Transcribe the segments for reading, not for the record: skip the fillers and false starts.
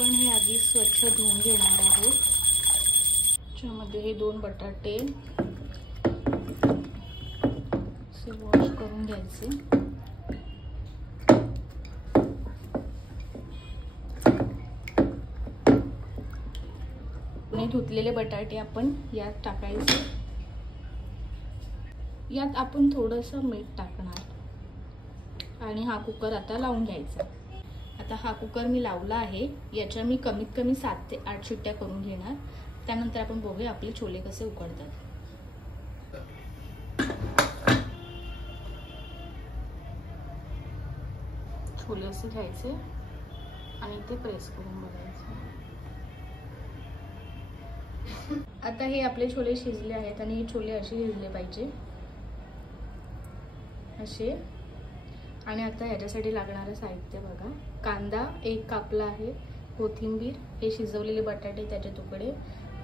आपण हे आधी स्वच्छ धुवून घेणार आहोत. त्यामध्ये हे 2 बटाटे असे वॉश करून घ्यायचे. धुतलेले बटाटे आपण यात टाकायचे. यात आपण थोडंसं मीठ टाकणार आणि हा कुकर आता लावून घ्यायचा. आता हा कुकर मी लावला आहे. याच्या मी कमीत कमी 7 ते 8 शिट्ट्या करून घेणार. त्यानंतर आपण बघूया आपले छोले कसे उकडतात. छोले असे घ्यायचे आणि ते प्रेस करून बघायचे. आता हे आपले छोले शिजले आहेत आणि हे छोले असे शिजले पाहिजे असे. आणि आता ह्याच्यासाठी लागणारं साहित्य बघा. कांदा 1 कापला आहे, कोथिंबीर, हे शिजवलेले बटाटे त्याचे तुकडे,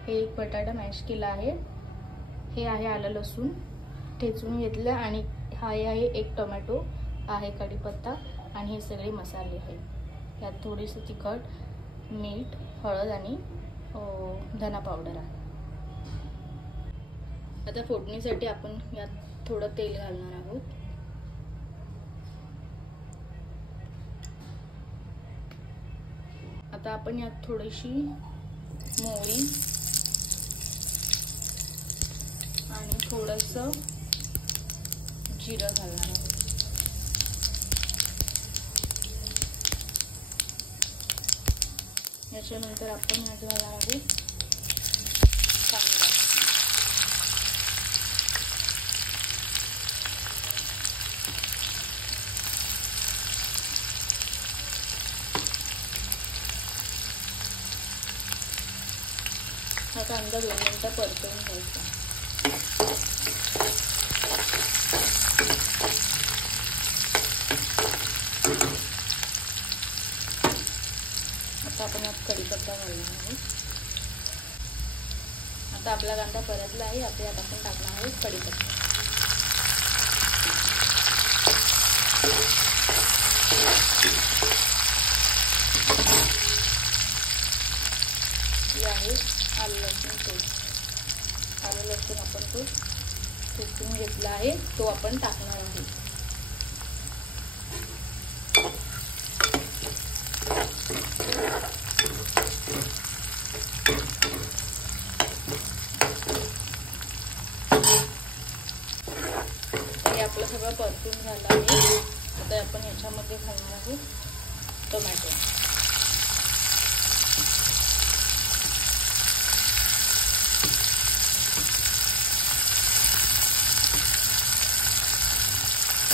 हे 1 बटाटा मॅश केला आहे, हे आहे आलं लसूण ठेचून घेतलं आणि हा आहे 1 टोमॅटो आहे, कढीपत्ता आणि हे सगळे मसाले आहेत. यात थोडीशी तिखट, मीठ, हळद आणि धना पावडर आहे. आता फोडणीसाठी आपण यात थोडं तेल घालणार आहोत. आता आपण यात थोडीशी मोहरी आणि थोडंसं जिरं घालणार आहोत. याच्यानंतर आपण यात घालणार आहोत कांदा. हा कांदा 2 मिनिटं परतवून घ्यायचा. आता आपण यात कढीपत्ता घालणार आहोत. आता आपला कांदा परतला आहे. आता यात आपण टाकणार आहोत कढीपत्ता. ही आहे आलं लसूण पेस्ट. आलं लसूण आपण तो ठेचून घेतला आहे, तो आपण टाकणार आहोत. हे आपलं सगळं परतून झालं आहे. आता आपण याच्यामध्ये घालणार आहोत टोमॅटो.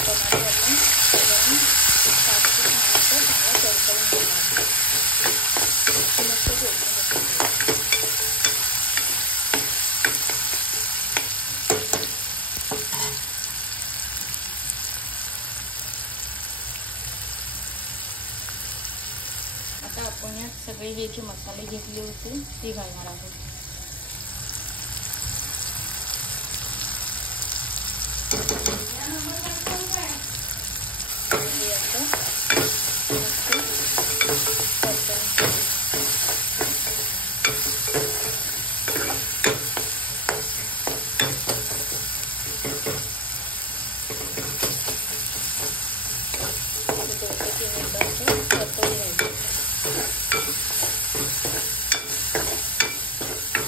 टोमॅटो आपण सगळं 5 ते 6 मिनिटं चांगलं परतवून घेणार. मस्त फोडणी. आता आपण यात सगळे हे जे मसाले घेतले होते ते घालणार आहोत. हे असं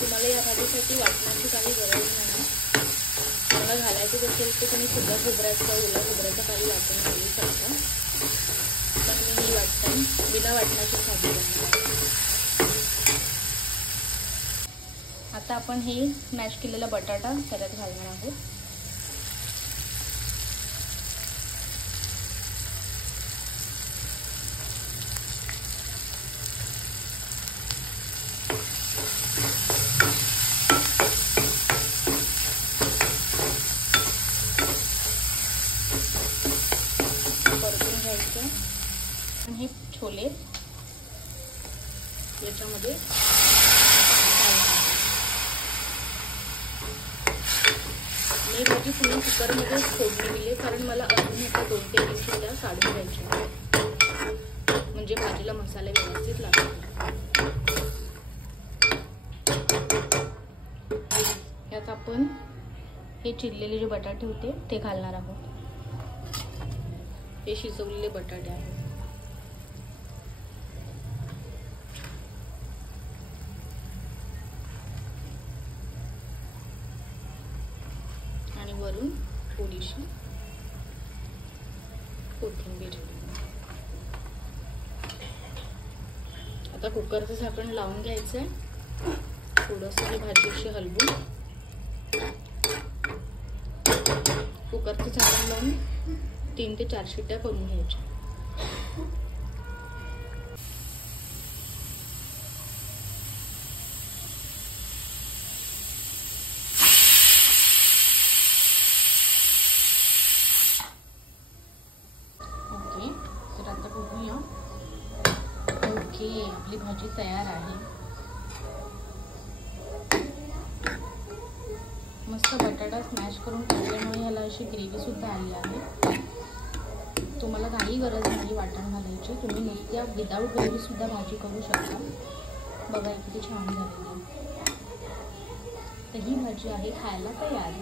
तुम्हाला या भाजीसाठी वाटण्याची काही गरज नाही. मला घालायचं असेल तर तुम्ही सुद्धा खोबऱ्याचा ओला खोबऱ्याचा काही वाटण घालू शकता. पण मी वाटण बिना वाटणाची भाजी बनवणार. आता आपण हे मॅश केलेला बटाटा त्याच्यात घालणार आहोत. परतून घ्यायचं आणि हे छोले याच्यामध्ये मी भाजी पूर्ण कुकरमध्ये फोडणी दिली कारण मला अजून आता 2 ते 3 शिट्ट्या काढून घ्यायच्या, म्हणजे भाजीला मसाले व्यवस्थित लागतात. यात आपण हे चिरलेले जे बटाटे होते ते घालणार आहोत. हे शिजवलेले बटाटे आहेत. आणि वरून थोडीशी कोथिंबीर. आता कुकरचं झाकण लावून घ्यायचं आहे. थोडंसं ही भाजी अशी हलवून कुकरचं झाकण लावून 3 ते 4 शिट्ट्या करून घ्यायच्या. ओके, तर आता बघूया. ओके, आपली भाजी तयार आहे. मस्त बटाटा स्मॅश करून टाकल्यामुळे याला अशी ग्रेव्ही सुद्धा आली आहे. तुम्हाला काही गरज नाही वाटण घालायची. तुम्ही नुसत्या विदाऊट ग्रेव्ही सुद्धा भाजी करू शकता. बघा किती छान झालेली आहे. तर ही भाजी आहे खायला तयार.